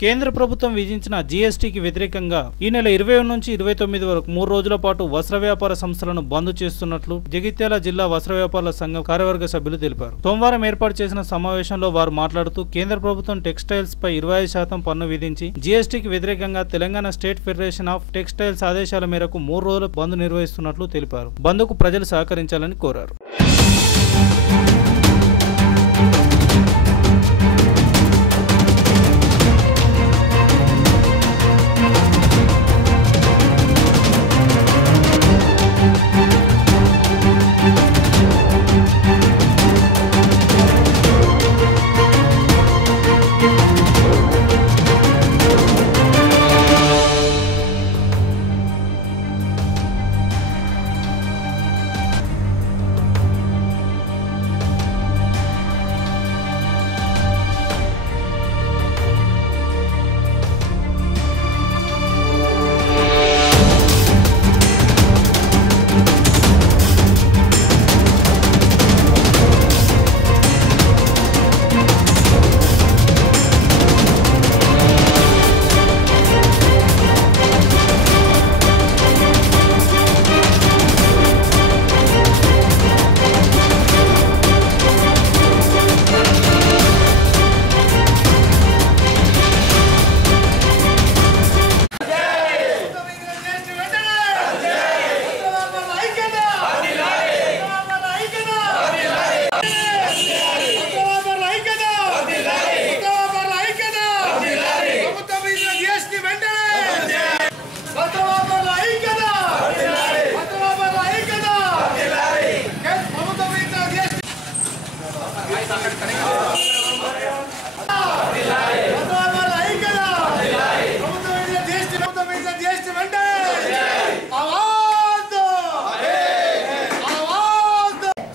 కేంద్ర ప్రభుత్వం విధించిన జీఎస్టీకి వ్యతిరేకంగా ఈ నెల 20 నుంచి 29 వరకు 3 రోజుల పాటు వస్త్ర వ్యాపార సంస్థలను బంద్ చేస్తున్నట్లు జగిత్యాల జిల్లా వస్త్ర వ్యాపారుల సంఘం కార్యవర్గ సభ్యులు తెలిపారు. సోమవారం ఏర్పాటు చేసిన సమావేశంలో వారు మాట్లాడుతూ కేంద్ర ప్రభుత్వం టెక్స్టైల్స్ పై 25% పన్ను విధించి జీఎస్టీకి వ్యతిరేకంగా Telangana state federation of textiles ఆదేశాల మేరకు 3 రోజుల బంద్ నిర్వహిస్తున్నట్లు తెలిపారు. బంద్కు ప్రజలు సహకరించాలని కోరారు.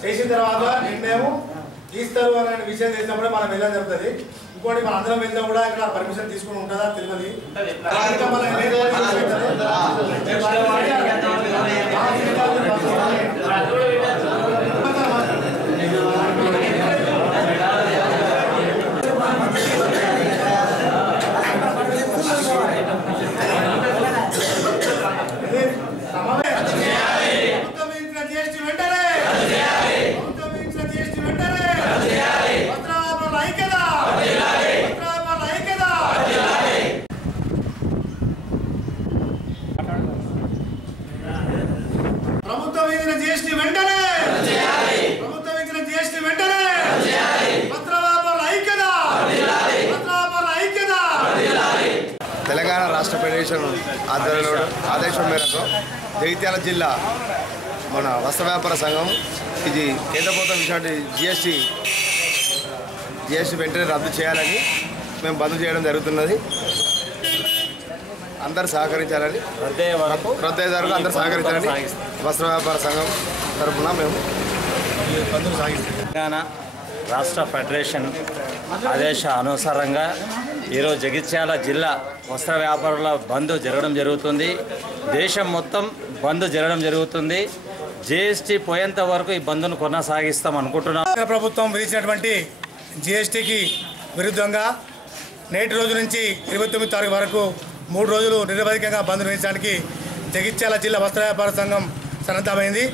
చేసిన తర్వాత నిర్ణయం తీస్తారు అనే విషయం తెలిసినప్పుడే మనం వెళ్ళడం జరుగుతుంది. ఇంకోటి మన అందరం వెళ్తే కూడా ఇక్కడ పర్మిషన్ తీసుకుని ఉంటుందా తెలియదు. తెలంగాణ రాష్ట్ర ఫెడరేషన్ ఆధ్వర్యంలో ఆదేశం మేరకు జగిత్యాల జిల్లా మన వస్త్ర వ్యాపార సంఘం ఇది కేంద్ర ప్రభుత్వం ఇచ్చినటువంటి జిఎస్టీ వెంటనే రద్దు చేయాలని మేము బంద్ చేయడం జరుగుతున్నది. అందరూ సహకరించాలని రద్దు అయ్యే వరకు అందరూ సహకరించాలని వస్త్ర వ్యాపార సంఘం తరఫున మేము బంద్ను సాగిస్తాం. తెలంగాణ రాష్ట్ర ఫెడరేషన్ ఆదేశ అనుసారంగా ఈరోజు జగిత్యాల జిల్లా వస్త్ర వ్యాపారుల బంద్ జరగడం జరుగుతుంది. దేశం మొత్తం బంద్ జరగడం జరుగుతుంది. జీఎస్టీ పోయేంత వరకు ఈ బంద్ను కొనసాగిస్తాం అనుకుంటున్నాం. కేంద్ర ప్రభుత్వం విధించినటువంటి జీఎస్టీకి విరుద్ధంగా నేటి రోజు నుంచి 29 తారీఖు వరకు 3 రోజులు నిరవధికంగా బంద్ నిర్వహించడానికి జగిత్యాల జిల్లా వస్త్ర వ్యాపార సంఘం సన్నద్ధమైంది.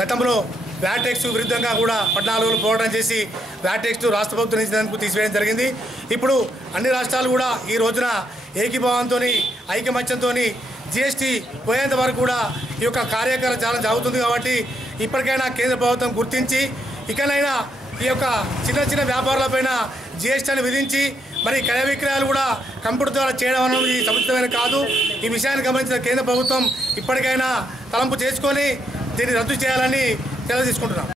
గతంలో వ్యాట్ ట్యాక్స్ విరుద్ధంగా కూడా 14 రోజులు పోరాటం చేసి వ్యాట్ ట్యాక్స్ రాష్ట్ర ప్రభుత్వం నుంచి తీసివేయడం జరిగింది. ఇప్పుడు అన్ని రాష్ట్రాలు కూడా ఈ రోజున ఏకీభావంతో ఐకమత్యంతో జీఎస్టీ పోయేంత వరకు కూడా ఈ యొక్క కార్యక్రమం జరుగుతుంది. కాబట్టి ఇప్పటికైనా కేంద్ర ప్రభుత్వం గుర్తించి ఇకనైనా ఈ యొక్క చిన్న వ్యాపారులపైన జీఎస్టీని విధించి మరి క్రయ విక్రయాలు కూడా కంప్యూటర్ ద్వారా చేయడం అనేది సముచితమైన కాదు. ఈ విషయాన్ని గమనించిన కేంద్ర ప్రభుత్వం ఇప్పటికైనా తలంపు చేసుకొని దీన్ని రద్దు చేయాలని తెలియజేసుకుంటున్నాం.